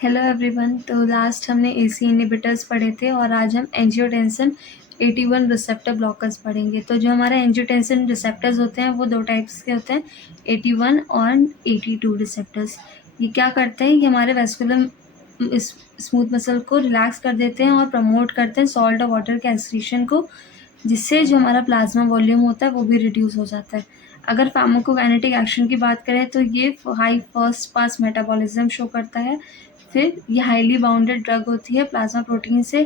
Hello everyone. तो last हमने AC inhibitors पढ़े थे और आज हम एंजियोटेंसिन 81 रिसेप्टर ब्लॉकर्स पढ़ेंगे। तो जो हमारे एंजियोटेंसिन रिसेप्टर्स होते हैं वो दो टाइप्स के होते हैं, 81 और 82 रिसेप्टर्स। ये क्या करते हैं, ये हमारे वेस्कुलर स्मूथ मसल को रिलैक्स कर देते हैं और प्रमोट करते हैं सॉल्ट और वाटर के एक्सक्रीशन को, जिससे जो हमारा प्लाज्मा वॉल्यूम होता है वो भी रिड्यूस हो जाता है। अगर फार्माकोकाइनेटिक एक्शन की बात करें तो ये high first pass metabolism show करता है। फिर ये हाईली बाउंडेड ड्रग होती है प्लाज्मा प्रोटीन से।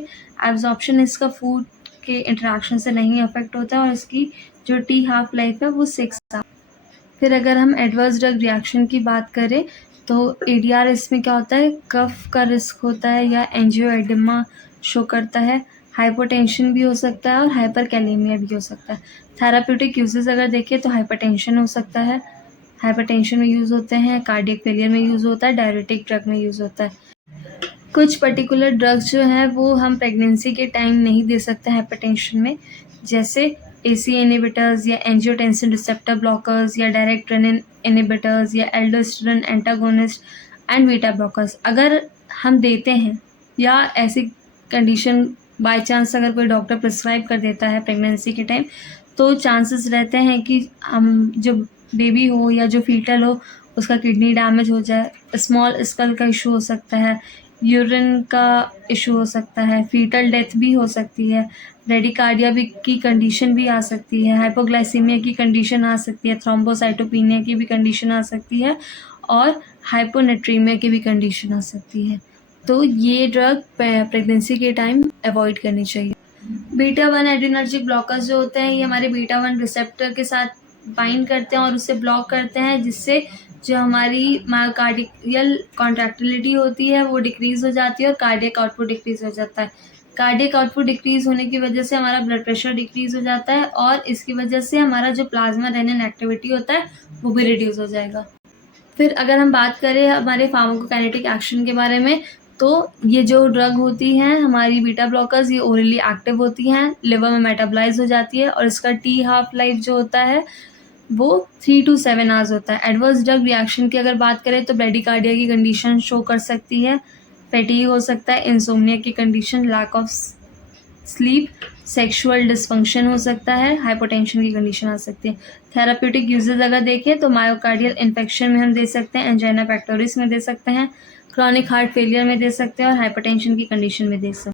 एब्जॉर्प्शन इसका फूड के इंटरेक्शन से नहीं अफेक्ट होता है और इसकी जो टी हाफ लाइफ है वो 6 साल। फिर अगर हम एडवर्स ड्रग रिएक्शन की बात करें तो एडीआर इसमें क्या होता है, कफ का रिस्क होता है या एंजियोएडेमा शो करता है। हाइपोटेंशन भी हो सकता है और हाइपरकैलेमिया भी हो सकता है। थेराप्यूटिक यूजेस अगर देखें तो हाइपरटेंशन हो सकता है, हाइपरटेंशन में यूज़ होते हैं, कार्डियक फेलियर में यूज़ होता है, डायरेटिक ड्रग में यूज़ होता है। कुछ पर्टिकुलर ड्रग्स जो हैं वो हम प्रेगनेंसी के टाइम नहीं दे सकते हाइपरटेंशन में, जैसे एसी इनहिबिटर्स या एंजियोटेंसिन रिसेप्टर ब्लॉकर्स या डायरेक्ट रेनिन इनहिबिटर्स या aldosterone antagonist and beta blockers. अगर हम देते हैं या ऐसी कंडीशन बाय चांस अगर कोई डॉक्टर प्रिस्क्राइब कर देता है प्रेगनेंसी के टाइम, तो चांसेस रहते हैं कि हम जो बेबी हो या जो फीटल हो उसका किडनी डैमेज हो जाए, स्मॉल स्कल का इशू हो सकता है, यूरिन का इशू हो सकता है, फीटल डेथ भी हो सकती है, ब्रेडिकार्डिया भी की कंडीशन भी आ सकती है, हाइपोग्लाइसीमिया की कंडीशन आ सकती है, थ्रोम्बोसाइटोपिनिया की भी कंडीशन आ सकती है और हाइपोनेट्रीमिया की भी कंडीशन आ सकती है। तो ये ड्रग प्रेगनेंसी के टाइम अवॉइड करनी चाहिए। बीटा 1 एड्रीनर्जिक ब्लॉकर्स जो होते हैं ये हमारे बीटा 1 रिसेप्टर के साथ बाइंड करते हैं और उसे ब्लॉक करते हैं, जिससे जो हमारी मायोकार्डियल कॉन्ट्रैक्टिलिटी होती है वो डिक्रीज़ हो जाती है और कार्डियक आउटपुट डिक्रीज़ हो जाता है। कार्डियक आउटपुट डिक्रीज़ होने की वजह से हमारा ब्लड प्रेशर डिक्रीज़ हो जाता है और इसकी वजह से हमारा जो प्लाज्मा रेनिन एक्टिविटी होता है वो भी रिड्यूस हो जाएगा। फिर अगर हम बात करें हमारे फार्माकोकाइनेटिक एक्शन के बारे में, तो ये जो ड्रग होती हैं हमारी बीटा ब्लॉकर्स, ये ओरली एक्टिव होती हैं, लिवर में मेटाबोलाइज हो जाती है और इसका टी हाफ लाइफ जो होता है वो 3 to 7 आवर्स होता है। एडवर्स ड्रग रिएक्शन की अगर बात करें तो ब्रेडिकार्डिया की कंडीशन शो कर सकती है, फैटीग हो सकता है, इंसोम्निया की condition, lack of sleep, sexual dysfunction हो सकता है, हाइपोटेंशन की कंडीशन आ सकती है। थेराप्यूटिक यूजेस अगर देखें तो मायोकार्डियल इन्फेक्शन में हम दे सकते हैं, एंजाइना पेक्टोरिस में दे सकते हैं, क्रॉनिक हार्ट फेलियर में दे सकते हैं और हाइपरटेंशन की कंडीशन में दे सकते हैं।